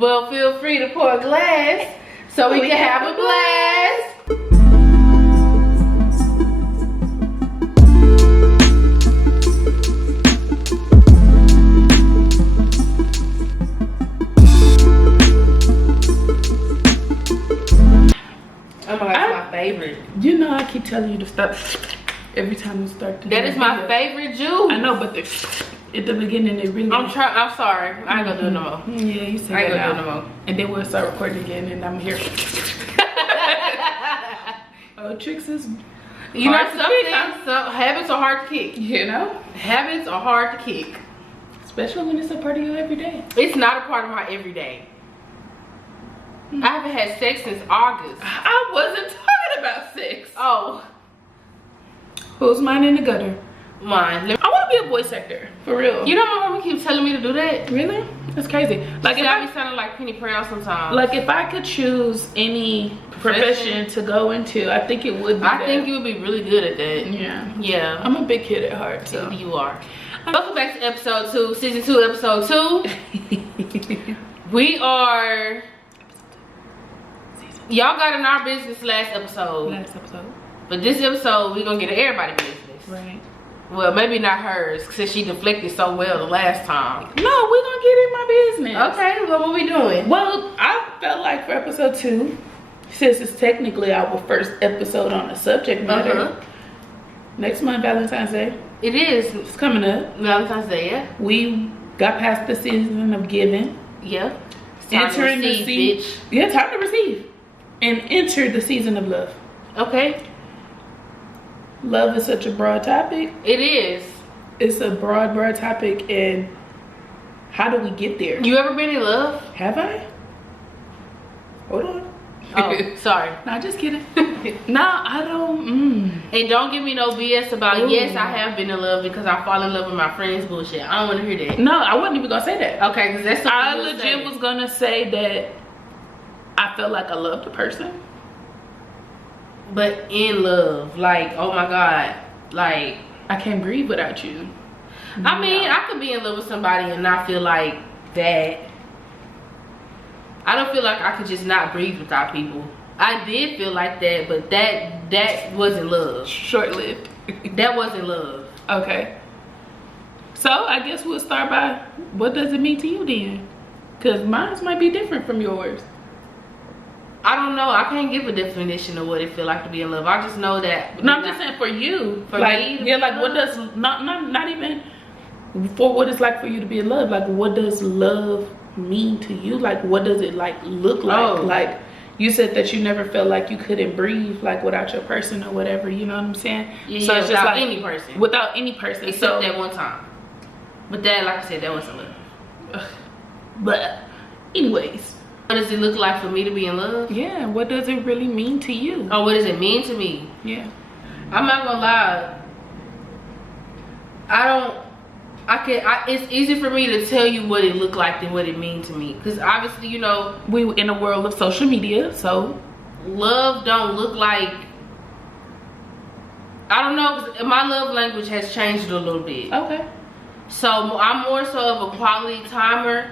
Well, feel free to pour a glass so we can have a blast. Oh my god, that's my favorite. You know I keep telling you to stop every time you start to That is my favorite juice. I know, but at the beginning it really I'm sorry. I ain't gonna do it no more. Yeah, you said I ain't that gonna do it no more. And then we'll start recording again and I'm here. Oh, tricks is you know something? Habits are hard to kick. You know? Habits are hard to kick. Especially when it's a part of your everyday. It's not a part of my everyday. I haven't had sex since August. I wasn't talking about sex. Oh. Who's mine in the gutter? Mine. I want to be a voice actor, for real. You know my mama keeps telling me to do that? Really? That's crazy. Like if I be sounding like Penny Brown sometimes. Like if I could choose any profession to go into, I think it would be I think you would be really good at that. Yeah. Yeah. I'm a big kid at heart, so. You are. Welcome back to episode 2, season 2, episode 2. We are... Y'all got in our business last episode. But this episode, we're gonna get in everybody's business. Right. Well, maybe not hers, since she deflected so well the last time. No, we're gonna get in my business. Okay, well, what we doing? Well, I felt like for episode 2, since it's technically our first episode on the subject matter, next month, Valentine's Day. It is. It's coming up. Valentine's Day, yeah. We got past the season of giving. Yeah. Entering the season. Yeah, time to receive. And enter the season of love. Okay. Love is such a broad topic. It is. It's a broad topic, and how do we get there? You ever been in love? Have I? Hold on. Oh, sorry. No, just kidding. No, I don't. And don't give me no BS about, yes, I have been in love because I fall in love with my friends bullshit. I don't want to hear that. No, I wasn't even going to say that. Okay, because that's something I legit was going to say that I felt like I loved the person. But in love, like, oh my God, like, I can't breathe without you. I mean, I could be in love with somebody and not feel like that. I don't feel like I could just not breathe without people. I did feel like that, but that wasn't love. Short-lived. That wasn't love. Okay. So I guess we'll start by, what does it mean to you then? Because mine might be different from yours. I don't know. I can't give a definition of what it feel like to be in love. I just know that. No, I'm just saying for you. For like, me? Yeah, like what does, not even for what it's like for you to be in love. Like what does love mean to you? Like what does it like look like? Oh. Like you said that you never felt like you couldn't breathe like without your person or whatever, you know what I'm saying? Yeah, so yeah, it's without just like, any person. Without any person. Except that one time. But that, like I said, that wasn't love. But anyways. What does it look like for me to be in love? Yeah, what does it really mean to you? Oh, what does it mean to me? Yeah. I'm not gonna lie. It's easier for me to tell you what it looked like than what it means to me. Because obviously, you know, we in a world of social media, so love don't look like, I don't know, 'cause my love language has changed a little bit. Okay. So I'm more so of a quality timer.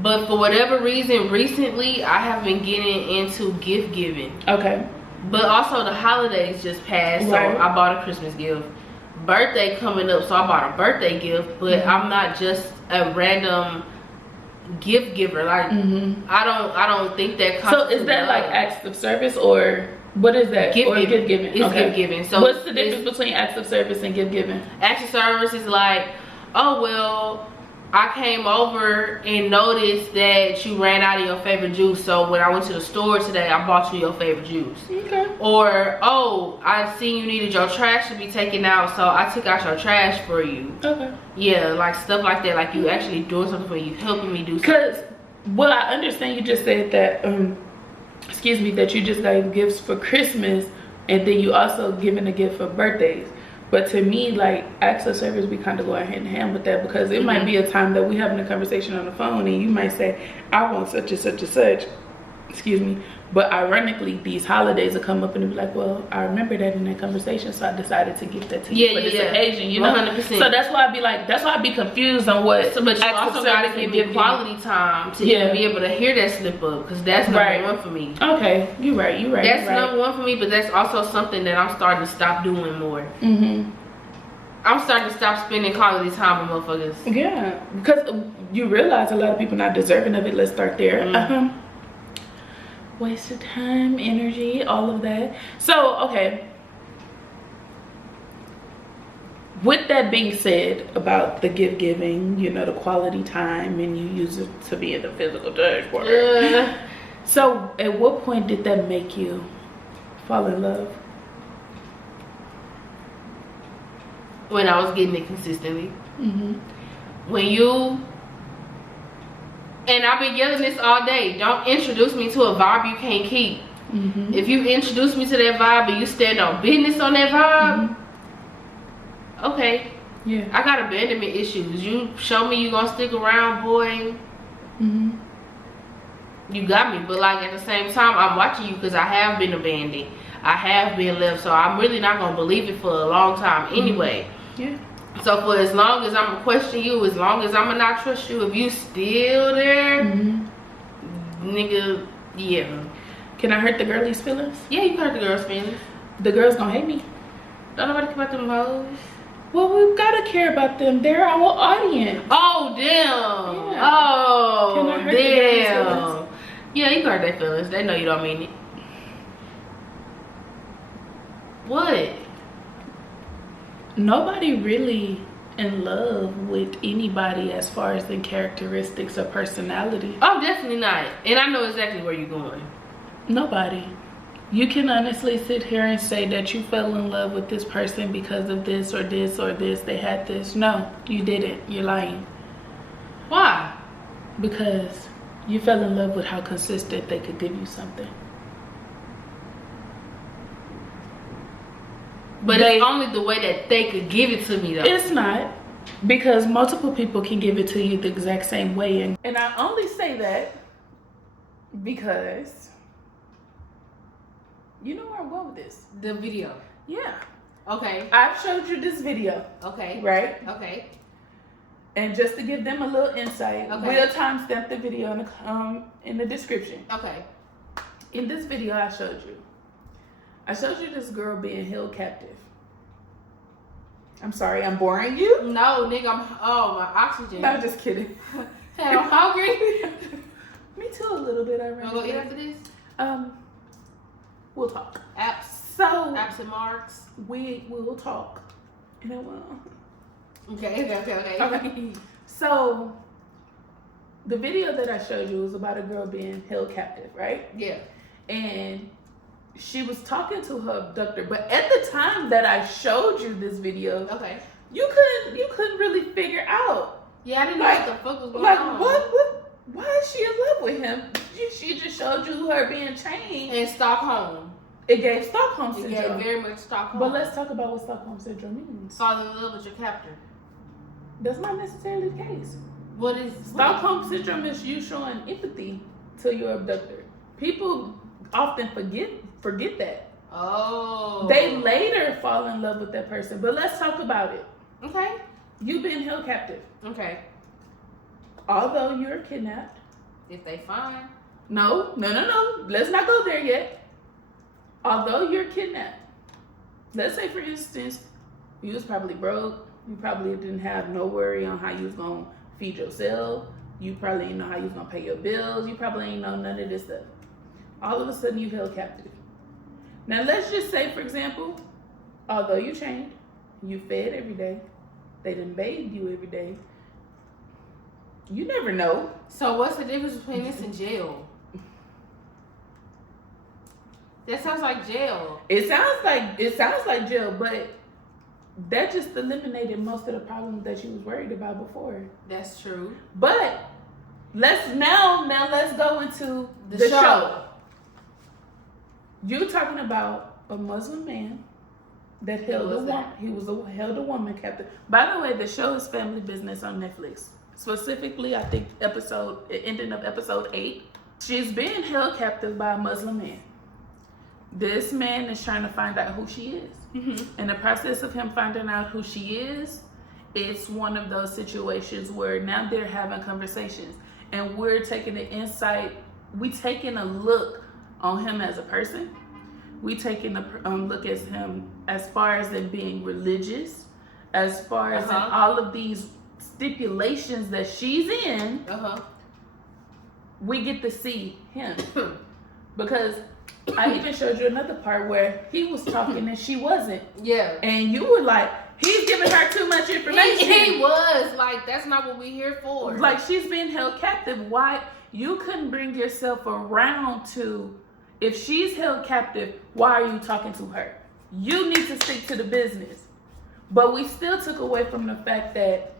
But for whatever reason, recently I have been getting into gift giving. Okay. But also the holidays just passed, so Right. I bought a Christmas gift. Birthday coming up, so I bought a birthday gift. But I'm not just a random gift giver. Like I don't think that. So is that like acts of service, or what is that? Gift giving. Gift giving. It's gift giving. So what's the difference between acts of service and gift giving? Acts of service is like, oh well, I came over and noticed that you ran out of your favorite juice, so when I went to the store today, I bought you your favorite juice. Okay. Or, oh, I seen you needed your trash to be taken out, so I took out your trash for you. Okay. Yeah, like stuff like that, like you actually doing something for you, helping me do something. Because, well, I understand you just said that, excuse me, that you just gave gifts for Christmas, and then you also giving a gift for birthdays. But to me, like, acts of service, we kind of go hand in hand with that, because it might be a time that we having a conversation on the phone and you might say, I want such and such and such. excuse me, but ironically these holidays will come up and be like, well, I remember that in that conversation, so I decided to give that to you for this occasion, you know. 100%. So that's why I'd be confused on what. So, but you also gotta give me quality time to even be able to hear that slip up, because that's number one for me. Okay, you're right. That's number one for me, but that's also something that I'm starting to stop doing more. I'm starting to stop spending quality time with motherfuckers. Yeah, because you realize a lot of people not deserving of it. Let's start there. Wasted time, energy, all of that. So, okay. With that being said about the giving, you know, the quality time, and you use it to be in the physical touch part. So, at what point did that make you fall in love? When I was getting it consistently. When you, and I've been yelling this all day, don't introduce me to a vibe you can't keep. If you introduce me to that vibe and you stand on business on that vibe, okay. Yeah. I got abandonment issues. You show me you gonna stick around, boy. You got me. But like at the same time, I'm watching you because I have been abandoned. I have been left, so I'm really not gonna believe it for a long time anyway. Yeah. So for as long as I'm gonna question you, as long as I'm gonna not trust you, if you still there, nigga, yeah. Can I hurt the girlie's feelings? Yeah, you can hurt the girl's feelings. The girls gonna hate me. Don't nobody care about them hoes. Well, we've gotta care about them. They're our audience. Oh damn. Yeah. Oh Can I hurt the girlie's feelings? Yeah, you can hurt their feelings. They know you don't mean it. What? Nobody really in love with anybody as far as in characteristics or personality. Oh, definitely not. And I know exactly where you're going. Nobody. You can honestly sit here and say that you fell in love with this person because of this or this or this. They had this. No, you didn't. You're lying. Why? Because you fell in love with how consistent they could give you something. But it's only the way that they could give it to me, though. It's not. Because multiple people can give it to you the exact same way. And I only say that because... You know where I'm going with this. The video. Yeah. Okay. I've showed you this video. Okay. Right? Okay. And just to give them a little insight, we'll timestamp the video in the description. Okay. In this video I showed you this girl being held captive. I'm sorry, I'm boring you? No, nigga, my oxygen. No, just kidding. Hey, I'm hungry. Me too, a little bit. You wanna go eat after this? We'll talk. Apps and marks. We will talk in a while. Okay. So, the video that I showed you was about a girl being held captive, right? Yeah. And she was talking to her abductor, but at the time that I showed you this video, you couldn't really figure out. Yeah, I didn't know what the fuck was going on. Why is she in love with him? She just showed you her being chained. In Stockholm. It gave Stockholm syndrome. It gave very much Stockholm. But let's talk about what Stockholm syndrome means. Fall in love with your captor. That's not necessarily the case. What is Stockholm syndrome? Is you showing empathy to your abductor. People often forget that. Oh. They later fall in love with that person. But let's talk about it. Okay. You've been held captive. Okay. Although you're kidnapped. If they fine. No. Let's not go there yet. Although you're kidnapped. Let's say, for instance, you was probably broke. You probably didn't have no worry on how you was going to feed yourself. You probably didn't know how you was going to pay your bills. You probably ain't know none of this stuff. All of a sudden, you held captive. Now, let's just say, for example, although you chained, you fed every day. They done bathed you every day. You never know. So what's the difference between this and jail? That sounds like jail. It sounds like jail, but that just eliminated most of the problems that you was worried about before. That's true. But let's go into the show. You're talking about a Muslim man that held a woman. Held a woman captive. By the way, the show is Family Business on Netflix. Specifically, I think ending of episode 8 She's being held captive by a Muslim man. This man is trying to find out who she is. Mm-hmm. In the process of him finding out who she is, it's one of those situations where now they're having conversations, and we're taking the insight. We taking a look on him as a person. We taking a look at him as far as in being religious, as far as in all of these stipulations that she's in. We get to see him because I even showed you another part where he was talking and she wasn't. Yeah. And you were like, he's giving her too much information. He was like, that's not what we're here for. Like, she's being held captive. Why? You couldn't bring yourself around to, if she's held captive, why are you talking to her? You need to stick to the business. But we still took away from the fact that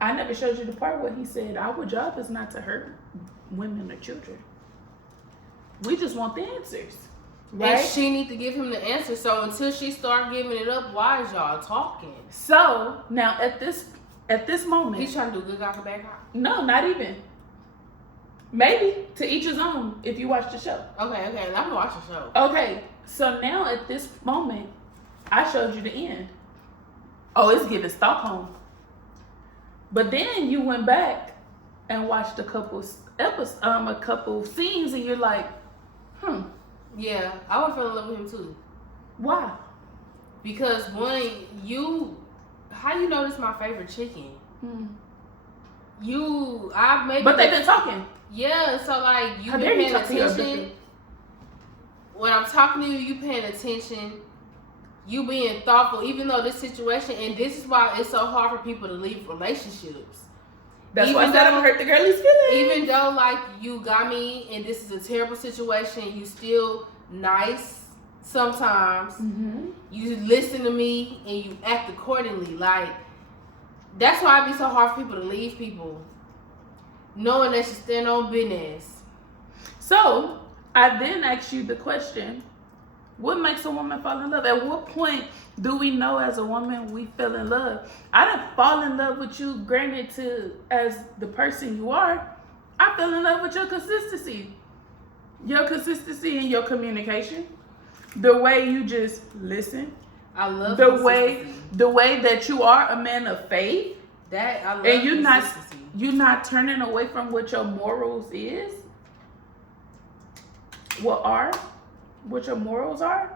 I never showed you the part where he said, our job is not to hurt women or children. We just want the answers. Right? And she need to give him the answer. So until she start giving it up, why is y'all talking? So now at this moment, he's trying to do good cop or bad cop. No, not even. Maybe to each his own. If you watch the show. Okay, I'm gonna watch the show. Okay, so now at this moment, I showed you the end. Oh, it's giving Stockholm. But then you went back and watched a couple scenes, and you're like, Yeah, I would fall in love with him too. Why? Because how you know this is my favorite chicken? But they've been talking. Yeah, so like you been paying attention. When I'm talking to you, you paying attention. You being thoughtful, even though this situation, and this is why it's so hard for people to leave relationships. That's why I said I'm gonna hurt the girlie's feelings. Even though like you got me and this is a terrible situation, you still nice sometimes. Mm-hmm. You listen to me and you act accordingly. Like, that's why it be so hard for people to leave people, knowing that you stand on business. So I then asked you the question: what makes a woman fall in love? At what point do we know as a woman we fell in love? I didn't fall in love with you, granted, as the person you are. I fell in love with your consistency. Your consistency in your communication. The way you just listen. I love the way that you are a man of faith. That I love. And you're not turning away from what your morals is. What your morals are.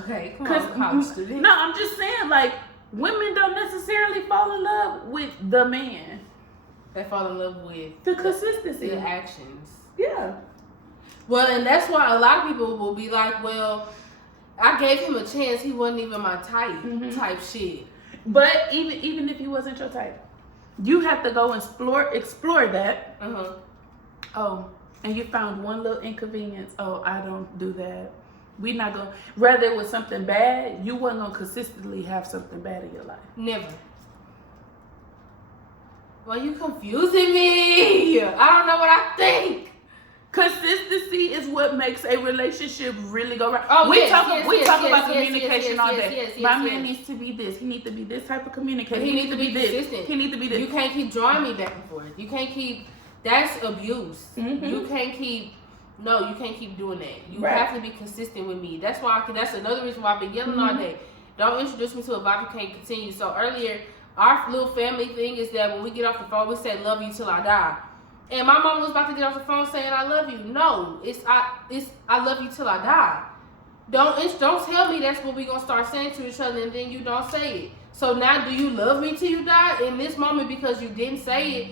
Okay, come on, college student. No, I'm just saying, like, women don't necessarily fall in love with the man. They fall in love with the consistency, the actions. Yeah. Well, and that's why a lot of people will be like, well, I gave him a chance. He wasn't even my type, type shit. But even if he wasn't your type, you have to go and explore that. Oh, and you found one little inconvenience. Oh, I don't do that. We not gonna. Rather it was something bad, you wasn't gonna consistently have something bad in your life. Never. Well, you confusing me. I don't know what I think. Consistency is what makes a relationship really go right. Oh, we talk about communication all day. My man needs to be this. He needs to be this type of communication. He needs to be consistent. He needs to be this. You can't keep drawing me back and forth. You can't keep. That's abuse. You can't keep. No, you can't keep doing that. You have to be consistent with me. That's why. That's another reason why I've been yelling all day. Don't introduce me to a vibe you can't continue. So earlier, our little family thing is that when we get off the phone, we say "love you till I die." And my mom was about to get off the phone saying "I love you." No, it's I love you till I die. Don't tell me that's what we gonna start saying to each other and then you don't say it. So now, do you love me till you die in this moment because you didn't say it?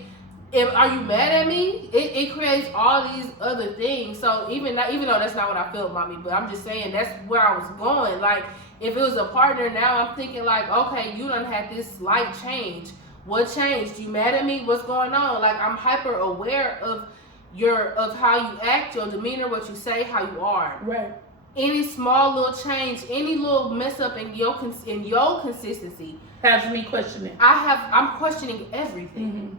Are you mad at me? It creates all these other things. So even though that's not what I felt, mommy, but I'm just saying that's where I was going. Like, if it was a partner, now I'm thinking like, okay, you done had this slight change. What changed? You mad at me? What's going on? Like, I'm hyper aware of how you act, your demeanor, what you say, how you are. Right. Any small little change, any little mess up in your consistency has me questioning. I'm questioning everything.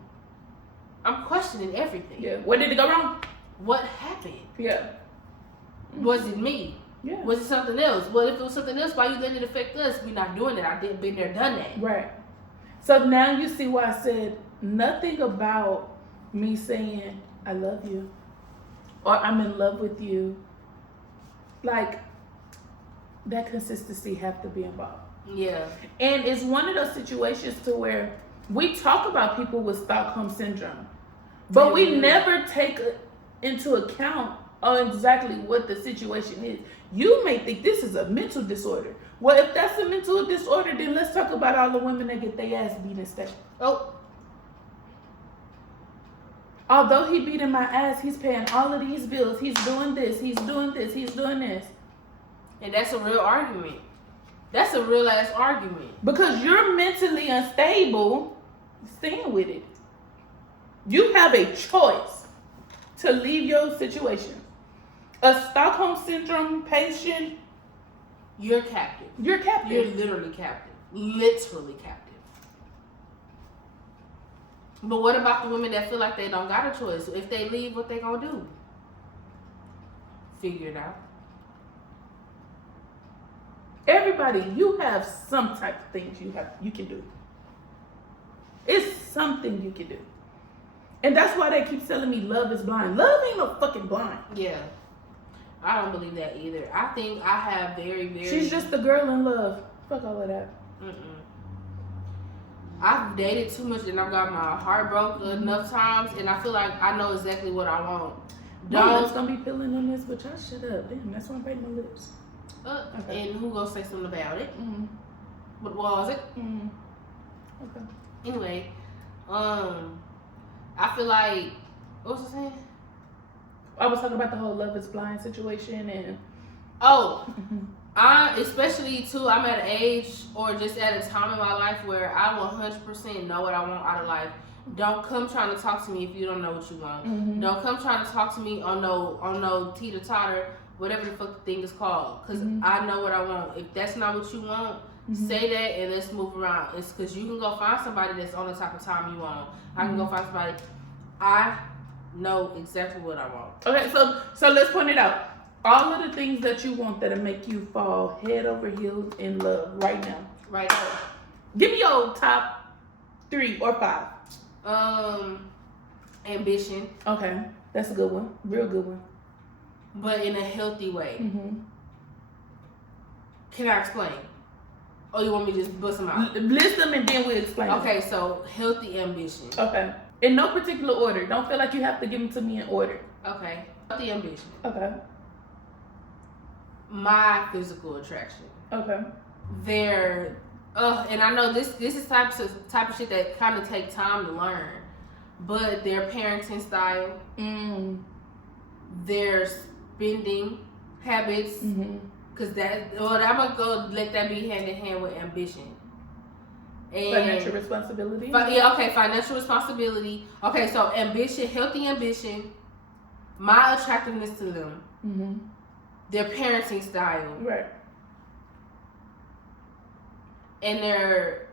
I'm questioning everything. Yeah. Where did it go wrong? What happened? Yeah. Was it me? Yeah. Was it something else? Well, if it was something else, why you letting it affect us? We're not doing it. I did been there, done that. Right. So now you see why I said nothing about me saying I love you, or I'm in love with you. Like, that consistency have to be involved. Yeah. And it's one of those situations to where we talk about people with Stockholm syndrome, but we never take into account exactly what the situation is. You may think this is a mental disorder. Well, if that's a mental disorder, then let's talk about all the women that get their ass beat instead. Oh. Although he beating my ass, he's paying all of these bills. He's doing this. He's doing this. He's doing this. And that's a real argument. That's a real ass argument. Because you're mentally unstable, stand with it. You have a choice to leave your situation. A Stockholm syndrome patient, you're captive. You're captive. You're literally captive. Literally captive. But what about the women that feel like they don't got a choice? If they leave, what they gonna do? Figure it out. Everybody, you have some type of things you can do. It's something you can do. And that's why they keep telling me love is blind. Love ain't no fucking blind. Yeah. I don't believe that either. I think I have very, very... She's just a girl in love. Fuck all of that. I've dated too much and I've got my heart broke enough times, and I feel like I know exactly what I want. My lips gonna be peeling on this, but y'all shut up. Damn, that's why I'm biting my lips. Okay. And who gonna say something about it? What was it? Okay. Anyway, I feel like, what was I saying? I was talking about the whole love is blind situation and I especially too, I'm at an age or just at a time in my life where I 100% know what I want out of life. Don't come trying to talk to me if you don't know what you want. Don't come trying to talk to me on no teeter-totter, whatever the fuck the thing is called. Because I know what I want. If that's not what you want, say that and let's move around. It's because you can go find somebody that's on the type of time you want. I can go find somebody. I know exactly what I want. Okay, so let's point it out. All of the things that you want that'll make you fall head over heels in love right now. Right now. Give me your top 3 or 5. Ambition. Okay, that's a good one. Real good one. But in a healthy way. Can I explain? Or you want me to just bust them out? List them and then we'll explain. Okay, so healthy ambition. Okay. In no particular order. Don't feel like you have to give them to me in order. Okay. Healthy ambition. Okay. My physical attraction. Okay. And I know this is type of shit that kind of take time to learn, but their parenting style, their spending habits, because I'm gonna go let that be hand in hand with ambition. And financial responsibility. Financial responsibility. Okay, so ambition, healthy ambition, my attractiveness to them, their parenting style, right, and their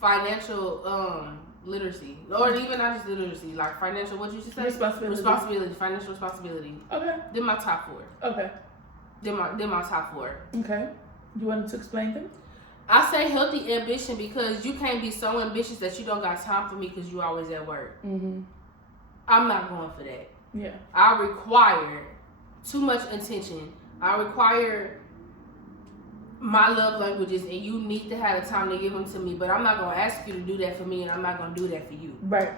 financial literacy, or even not just literacy, like financial. What you should say? Responsibility. Financial responsibility. Okay. They're my top 4. Okay. They're my top 4. Okay. You wanted to explain them? I say healthy ambition because you can't be so ambitious that you don't got time for me because you always at work. I'm not going for that. Yeah. I require too much attention. I require my love languages, and you need to have the time to give them to me. But I'm not gonna ask you to do that for me, and I'm not gonna do that for you. Right.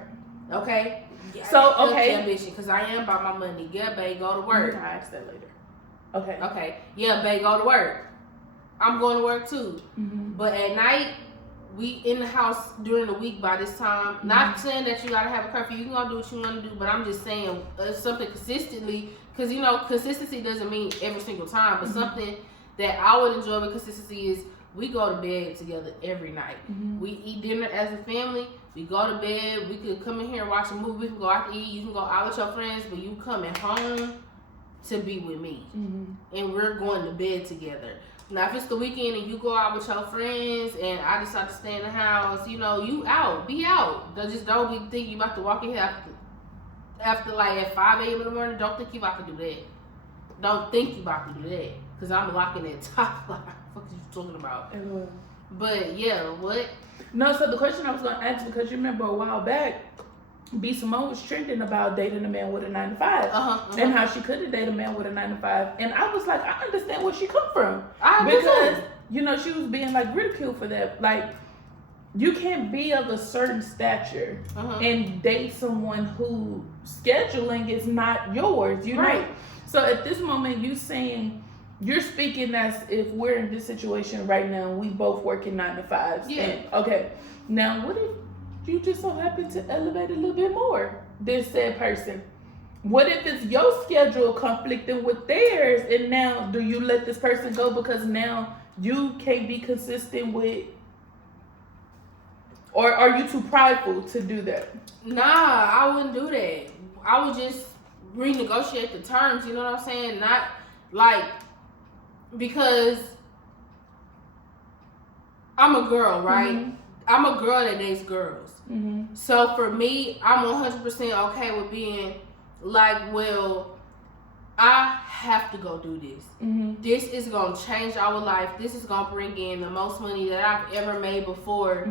Okay. So okay. Ambition, because I am about my money. Yeah, babe, go to work. I'll ask that later. Okay. Okay. Yeah, babe, go to work. I'm going to work too. But at night, we in the house during the week by this time. Not saying that you gotta have a curfew. You can go do what you want to do, but I'm just saying something consistently. Because consistency doesn't mean every single time, but something that I would enjoy with consistency is we go to bed together every night. We eat dinner as a family. We go to bed. We could come in here and watch a movie. We can go out to eat. You can go out with your friends, but you coming home to be with me, and we're going to bed together. Now, if it's the weekend and you go out with your friends and I decide to stay in the house, you out, be out. Just don't be thinking you about to walk in here after like at 5 a.m. in the morning. Don't think you about to do that. Don't think you about to do that. Because I'm locking that top line. What are you talking about? But yeah, what? No, so the question I was going to ask, because you remember a while back, B. Simone was trending about dating a man with a 9 to 5 and how she couldn't date a man with a 9 to 5. And I was like, I understand where she come from. Because, you know, she was being like ridiculed for that. Like, you can't be of a certain stature and date someone who scheduling is not yours, you know? So at this moment, you're speaking as if we're in this situation right now, we both working 9 to 5s. Yeah. And, okay, now what if you just so happen to elevate a little bit more than said person? What if it's your schedule conflicting with theirs, and now do you let this person go because now you can't be consistent with, or are you too prideful to do that? Nah, I wouldn't do that. I would just renegotiate the terms, you know what I'm saying? Not like, because I'm a girl, right? I'm a girl that dates girls. So for me, I'm 100% okay with being like, well, I have to go do this. This is going to change our life. This is going to bring in the most money that I've ever made before.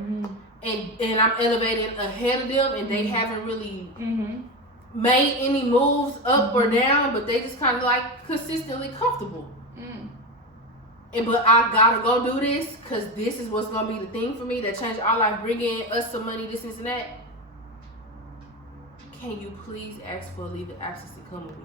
And I'm elevating ahead of them, and they haven't really made any moves up or down, but they just kind of like consistently comfortable. But I gotta go do this because this is what's gonna be the thing for me that change our life, bring in us some money, this and that. Can you please ask for a leave of absence to come with me?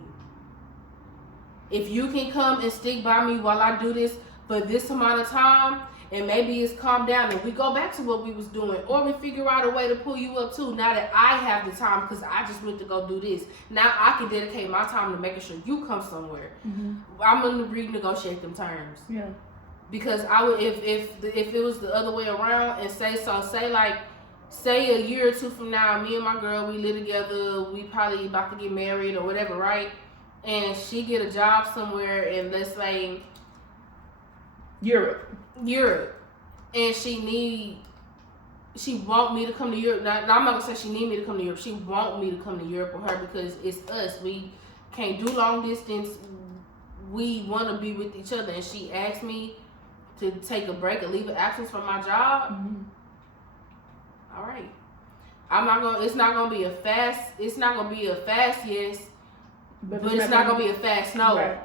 If you can come and stick by me while I do this for this amount of time, and maybe it's calmed down and we go back to what we was doing, or we figure out a way to pull you up too. Now that I have the time, because I just went to go do this, now I can dedicate my time to making sure you come somewhere. I'm gonna renegotiate them terms. Yeah. Because I would, if it was the other way around, and say a year or two from now, me and my girl, we live together, we probably about to get married or whatever, right? And she get a job somewhere in, let's say, Europe, and she want me to come to Europe. Now I'm not gonna say she need me to come to Europe. She want me to come to Europe with her because it's us. We can't do long distance. We want to be with each other, and she asked me to take a break, a leave of absence from my job. All right, I'm not gonna. It's not gonna be a fast. It's not gonna be a fast yes, but it's not gonna be a fast no. Right.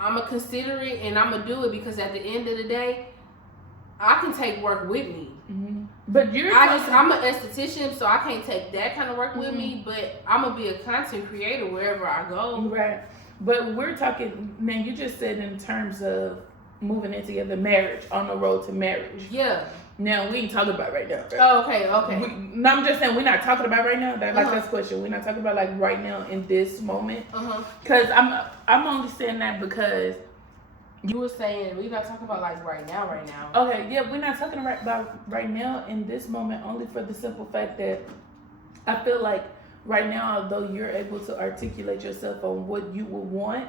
I'm gonna consider it, and I'm gonna do it because at the end of the day, I can take work with me. But I'm an esthetician, so I can't take that kind of work with me. But I'm gonna be a content creator wherever I go. Right. But we're talking, man. You just said in terms of moving in together, marriage, on the road to marriage. Yeah. Now, we ain't talking about right now. Right? Oh, okay. No, I'm just saying we're not talking about right now. That's the question. We're not talking about like right now in this moment. Because I'm only saying that because you were saying we're not talking about like right now. Okay, yeah, we're not talking about right now in this moment, only for the simple fact that I feel like right now, although you're able to articulate yourself on what you would want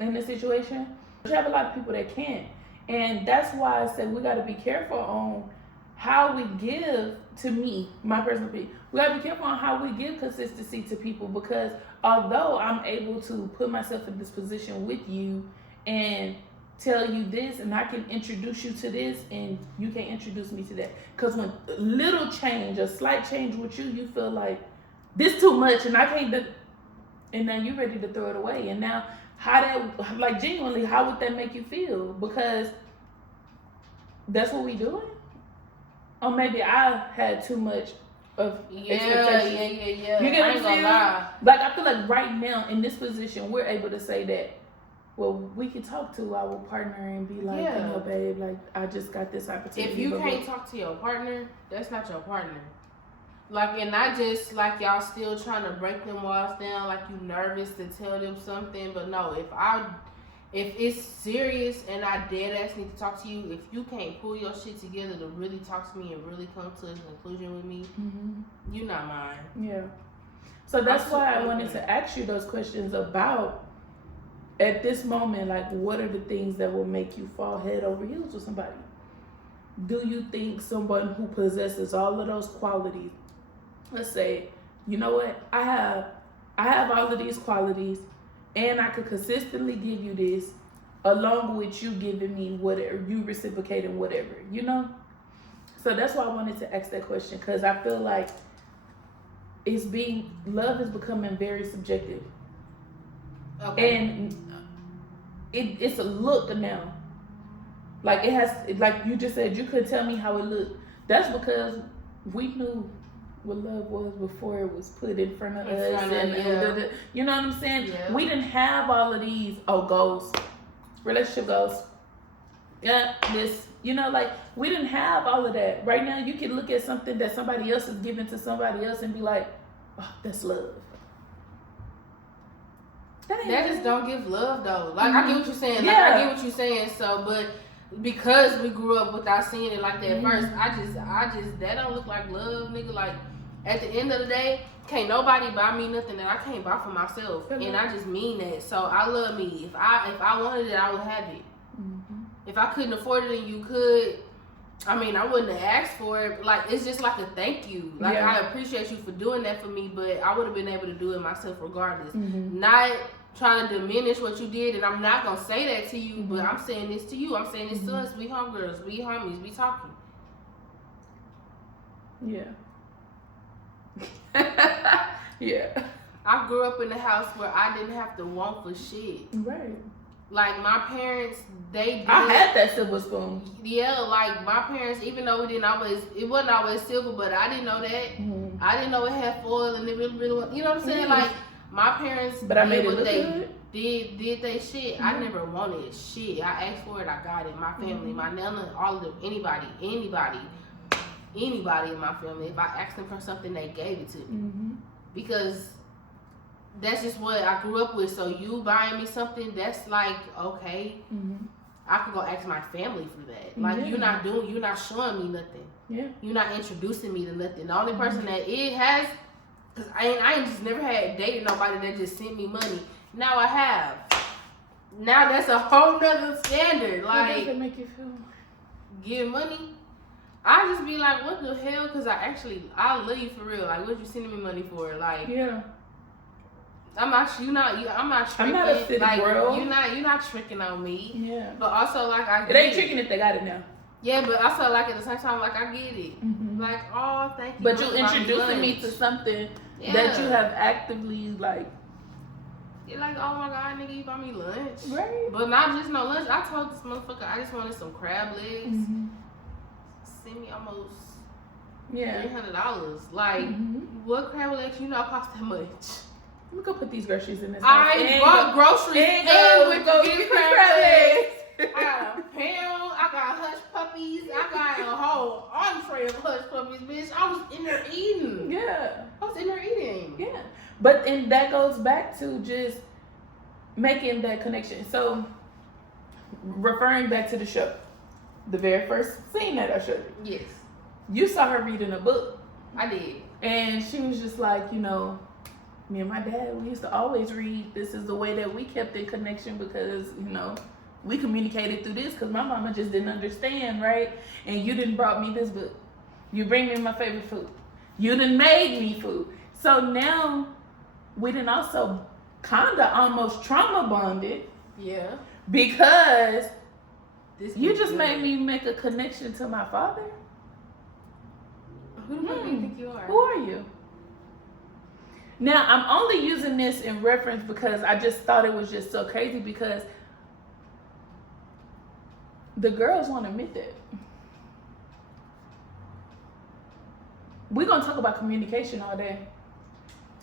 in the situation, you have a lot of people that can't. And that's why I said we got to be careful on how we give, to me, my personal opinion. We got to be careful on how we give consistency to people, because although I'm able to put myself in this position with you and tell you this, and I can introduce you to this, and you can't introduce me to that. Because when little change, a slight change with you, you feel like this too much and I can't and now you're ready to throw it away. And now how that, like, genuinely, how would that make you feel? Because that's what we doing? Or maybe I had too much of expectations. Yeah. You get what I'm saying? Like, I feel like right now in this position, we're able to say that, well, we can talk to our partner and be like, you know, babe, like, I just got this opportunity. If you can't talk to your partner, that's not your partner. Like, and not just like y'all still trying to break them walls down, like you nervous to tell them something. But no, if it's serious and I dead ass need to talk to you, if you can't pull your shit together to really talk to me and really come to a conclusion with me, you're not mine. Yeah. So that's why I wanted to ask you those questions about, at this moment, like, what are the things that will make you fall head over heels with somebody? Do you think someone who possesses all of those qualities, let's say, you know what, I have all of these qualities, and I could consistently give you this, along with you giving me whatever, you reciprocating whatever, you know? So that's why I wanted to ask that question, because I feel like love is becoming very subjective. Okay. And it's a look now. Like it has, like you just said, you could tell me how it looked. That's because we knew what love was before it was put in front of us. You know what I'm saying? Yeah. We didn't have all of these goals, relationship goals. Yeah, this, like we didn't have all of that. Right now, you can look at something that somebody else is giving to somebody else and be like, "Oh, that's love." That just don't give love though. Like I get what you're saying. Like Yeah. I get what you're saying. So, but because we grew up without seeing it like that first, I just that don't look like love, nigga. Like at the end of the day, can't nobody buy me nothing that I can't buy for myself, and I just mean that. So I love me. If I wanted it, I would have it. If I couldn't afford it and you could, I mean, I wouldn't have asked for it. Like, it's just like a thank you. Like, I appreciate you for doing that for me, but I would have been able to do it myself regardless. Not trying to diminish what you did, and I'm not going to say that to you, but I'm saying this to you. I'm saying this to us. We homegirls. We homies. We talking. Yeah. Yeah. I grew up in a house where I didn't have to want for shit. Right. Like, my parents, they did. I had that silver spoon. Yeah, like, my parents, even though it wasn't always silver, but I didn't know that. I didn't know it had foil and it really, you know what I'm saying? Like, my parents but I made it look good. Did they shit. I never wanted shit. I asked for it, I got it. My family, my nana, all of them, anybody in my family, if I asked them for something, they gave it to me. Because that's just what I grew up with. So you buying me something, that's like, okay, I could go ask my family for that. Like, you're not showing me nothing. Yeah. You're not introducing me to nothing. The only person that it has, because I ain't just never had dated nobody that just sent me money. Now I have. Now that's a whole nother standard. Like, how does it make you feel? Give money. I just be like, what the hell? Because I love you for real. Like, what you sending me money for? Like, yeah. I'm not tricking. I'm not a city girl. You're not tricking on me. Yeah. But also, like, it ain't tricking if they got it now. Yeah, but also, like, at the same time, like, I get it. Like, oh, thank you. But you introducing me to something that you have actively, like. You're like, oh my God, nigga, you bought me lunch. Right. But not just no lunch. I told this motherfucker I just wanted some crab legs. Send me almost $300. Like, what crab legs cost that much? Let me go put these groceries in this. I bought groceries and we go get crab legs. I got a pound. I got hush puppies. I got a whole entree of hush puppies, bitch. I was in there eating. Yeah. I was in there eating. Yeah. But and that goes back to just making that connection. So referring back to the show, the very first scene that I showed you. Yes. You saw her reading a book. I did. And she was just like, me and my dad, we used to always read. This is the way that we kept in connection because, we communicated through this because my mama just didn't understand, right? And you didn't brought me this book. You bring me my favorite food. You done made me food. So now we done also kind of almost trauma bonded. Yeah. Because you just made me make a connection to my father. Who do you think you are? Who are you? Now, I'm only using this in reference because I just thought it was just so crazy because the girls won't admit that. We're going to talk about communication all day.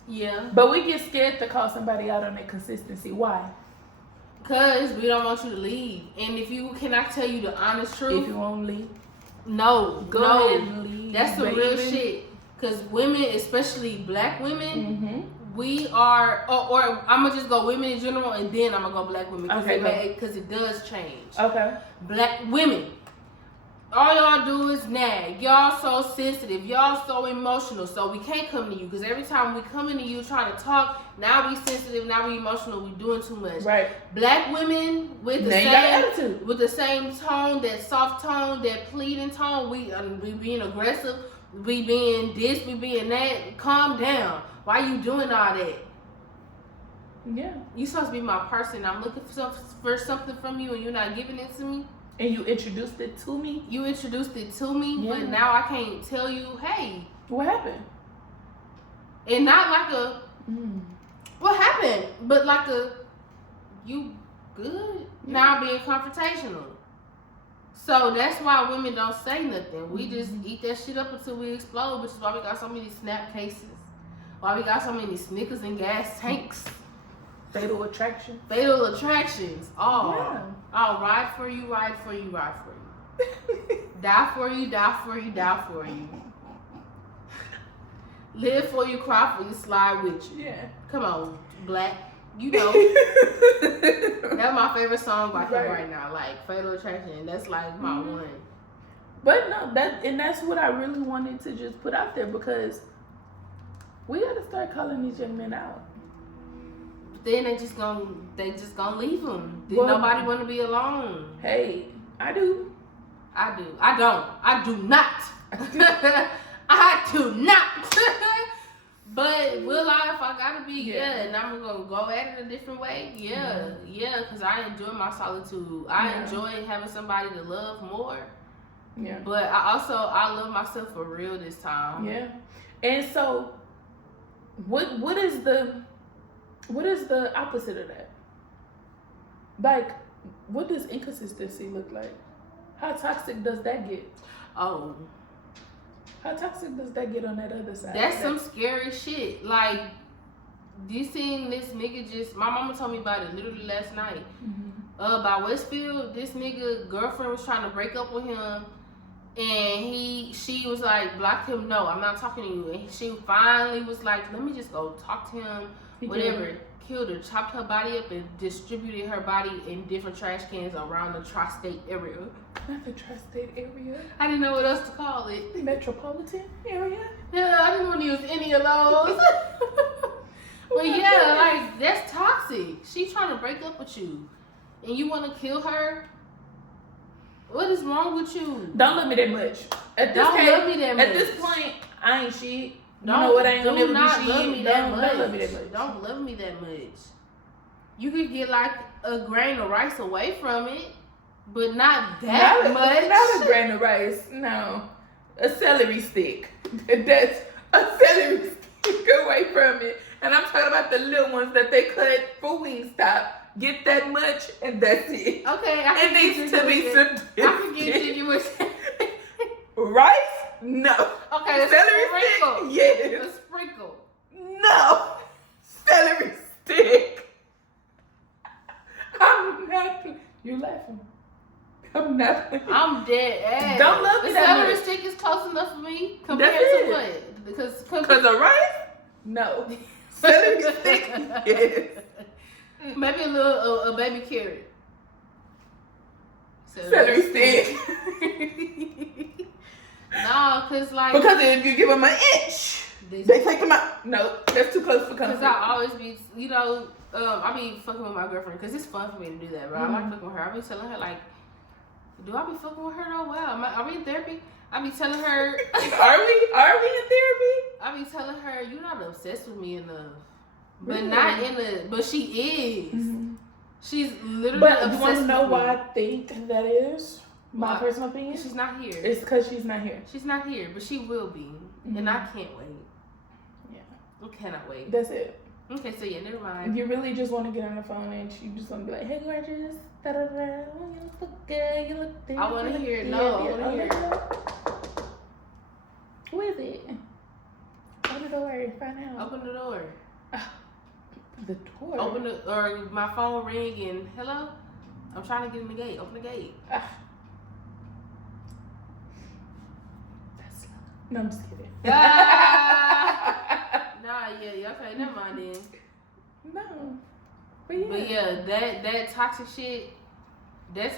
Yeah. But we get scared to call somebody out on their consistency. Why? Because we don't want you to leave. And can I tell you the honest truth? If you won't leave. No. Go ahead and leave. That's the real shit. Because women, especially black women, we are, or I'm going to just go women in general and then I'm going to go black women. Because it does change. Okay. Black women. All y'all do is nag. Y'all so sensitive. Y'all so emotional. So we can't come to you. Because every time we come into you trying to talk, now we sensitive, now we emotional, we doing too much. Right. Black women with the same tone, that soft tone, that pleading tone, we being aggressive, we being this, we being that. Calm down. Why you doing all that? Yeah. You supposed to be my person. I'm looking for something from you and you're not giving it to me. And you introduced it to me? You introduced it to me, but now I can't tell you, hey. What happened? And not like a, what happened? But like a, you good? Now being confrontational. So that's why women don't say nothing. We just eat that shit up until we explode, which is why we got so many snap cases. Why we got so many Snickers and gas tanks. Fatal attraction. Fatal attractions. Oh, Yeah. I'll ride for you, ride for you, ride for you. Die for you, die for you, die for you. Live for you, cry for you, slide with you. Yeah. Come on, Black. You know. That's my favorite song by him right now. Like Fatal Attraction. That's like my one. But no, that's what I really wanted to just put out there, because we gotta start calling these young men out. Then they just gonna leave them. Then Well, nobody want to be alone. Hey, I do. I do. I don't. I do not. I do not. But will I, if I gotta be? Yeah. And I'm gonna go at it a different way. Yeah. Because I enjoy my solitude. I enjoy having somebody to love more. Yeah. But I love myself for real this time. Yeah. And so, what is the opposite of that? Like, what does inconsistency look like? How toxic does that get? Oh. How toxic does that get on that other side? That's some scary shit. Like, you seen this nigga just, my mama told me about it literally last night. By Westfield, this nigga girlfriend was trying to break up with him, and she was like, block him, no, I'm not talking to you. And she finally was like, let me just go talk to him, whatever. Killed her, chopped her body up, and distributed her body in different trash cans around the tri-state area. Not the tri-state area. I didn't know what else to call it. The metropolitan area? Yeah, I didn't want to use any of those. But yeah, like, that's toxic. She's trying to break up with you, and you want to kill her? What is wrong with you? Don't love me that much. At this point, I ain't shit. You know what? I ain't gonna never be shit. Love me that much. Don't love me that much. Don't love me that much. You could get like a grain of rice away from it, but not that much. Not a grain of rice. No, a celery stick. That's a celery stick away from it. And I'm talking about the little ones that they cut for Wingstop. Get that much, and that's it. Okay, it needs to be some. I can get you with rice. No. Okay, celery sprinkle. stick. Yes. A sprinkle. No. Celery stick. I'm not. You're laughing. I'm not. I'm dead ass. Don't love me the that celery much. stick is close enough for me compared to what? Because of rice? No. Celery stick. Yes. Maybe a baby carrot. Celery stick. No, because if you give them an inch, they take them out. No, that's too close for comfort. Because I always be, I be fucking with my girlfriend because it's fun for me to do that, but I like fucking with her. I be telling her, like, do I be fucking with her though? Wow, are we in therapy? I be telling her. Are we in therapy? I be telling her, you're not obsessed with me enough. But not in the, but she is. She's literally but obsessed with me. But you want to know why I think that is? My personal opinion? She's not here. It's because she's not here. She's not here, but she will be. And I can't wait. Yeah. I cannot wait. That's it. Okay, so yeah, never mind. You really just want to get on the phone and she just want to be like, hey, gorgeous. Da-da-da. You look good. You look good. I want to hear it. No, I want to hear it. Who is it? Open the door. Find out. Open the door. The door? Or my phone ring and hello? I'm trying to get in the gate. Open the gate. That's no, I'm just kidding. Okay, never mind then. No. But yeah, that toxic shit, that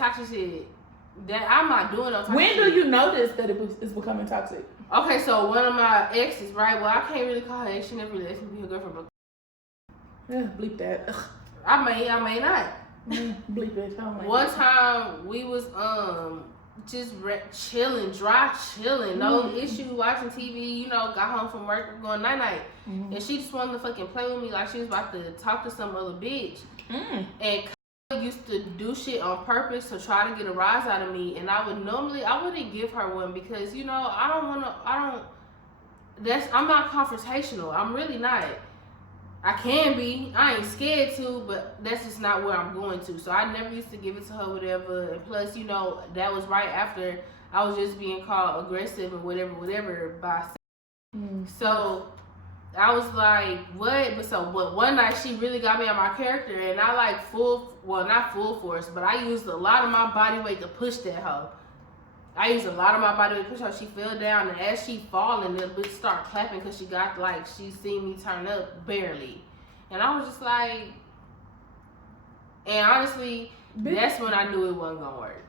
I'm not doing no toxic When shit. do you notice that it's becoming toxic? Okay, so one of my exes, right? Well, I can't really call her ex. She never really asked me to be her girlfriend, but yeah, bleep that. Ugh. I may not. Bleep it. One time we was just chilling, no issue, watching TV. Got home from work, going night, and she just wanted to fucking play with me like she was about to talk to some other bitch. And used to do shit on purpose to try to get a rise out of me, and I wouldn't give her one because I'm not confrontational. I'm really not. I can be. I ain't scared to, but that's just not where I'm going to. So I never used to give it to her, whatever. And plus, you know, that was right after I was just being called aggressive and whatever by. So I was like, what? But one night she really got me on my character, and I like not full force, but I used a lot of my body weight to push that hoe. I used a lot of my body weight to push her. She fell down, and as she falling, the bitch start clapping because she seen me turn up barely. And I was just like, and honestly, that's when I knew it wasn't gonna work.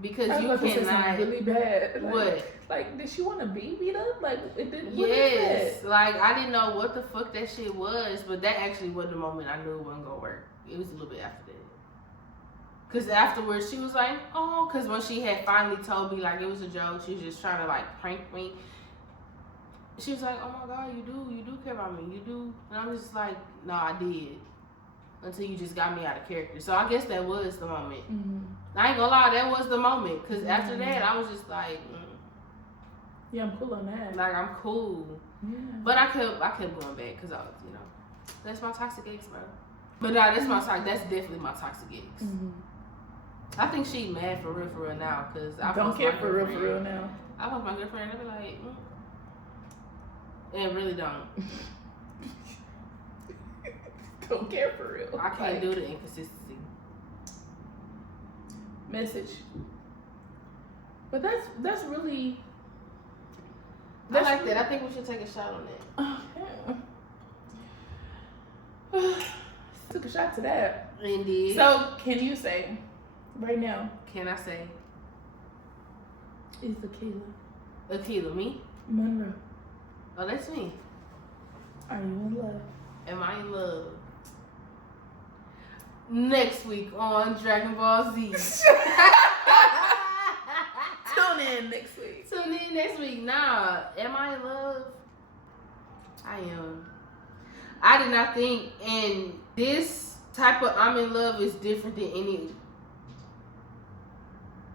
Because you cannot. Really bad. What? Like, did she want to be beat up? Like, it didn't. Yes. Like, I didn't know what the fuck that shit was, but that actually was the moment I knew it wasn't gonna work. It was a little bit after that. Because afterwards, she was like, oh, because when she had finally told me, like, it was a joke, she was just trying to, like, prank me. She was like, oh my God, you do care about me, you do. And I was just like, no, I did. Until you just got me out of character. So I guess that was the moment. I ain't gonna lie, that was the moment. Because after that, I was just like, yeah, I'm cool on that. Like, I'm cool. Yeah. But I kept going back because I was, you know, that's my toxic ex, bro. But nah, that's definitely my toxic ex. I think she mad for real now because I don't care for real now. I want my girlfriend and I be like, and really don't. Don't care for real. I can't do the inconsistency. Message. But that's really. I like that. I think we should take a shot on that. Took a shot to that. Indeed. So, can you say, right now? Can I say? Is Akilah, me? Monroe. Oh, that's me. Are you in love? Am I in love? Next week on Dragon Ball Z. Tune in next week. Nah, am I in love? I am. I did not think, and this type of I'm in love is different than any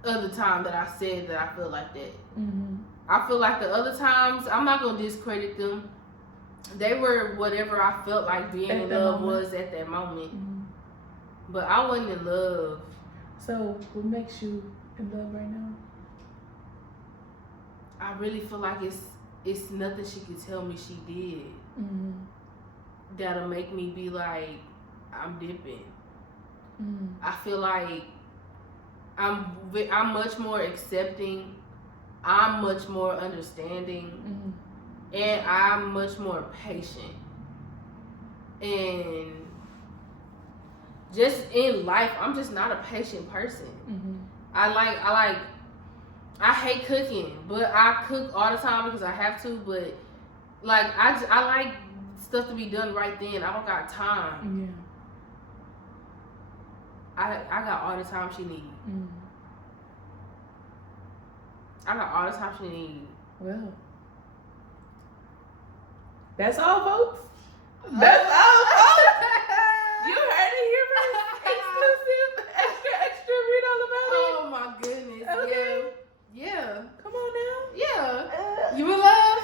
other time that I said that I feel like that. I feel like the other times, I'm not going to discredit them. They were whatever I felt like being in love was at that moment. But I wasn't in love. So, what makes you in love right now? I really feel like it's nothing she could tell me she did that'll make me be like, I'm dipping. I feel like I'm much more accepting. I'm much more understanding. And I'm much more patient. And just in life, I'm just not a patient person. I hate cooking, but I cook all the time because I have to. But like, I like stuff to be done right then. I don't got time. I got all the time she need. I got all the time she need. Well, that's all, folks. That's all, folks. You heard it here first. Exclusive, extra. Read all about it. Oh my goodness. Okay. Yeah. Come on now. Yeah. You in love?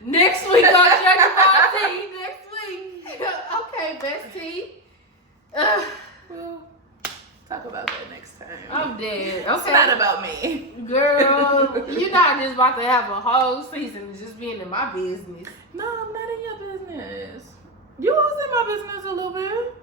Next week on Dragon Ball Z. Next week. Okay, bestie. We'll talk about that next time. I'm dead. Okay. It's not about me. Girl, you're not just about to have a whole season just being in my business. No, I'm not in your business. You was in my business a little bit.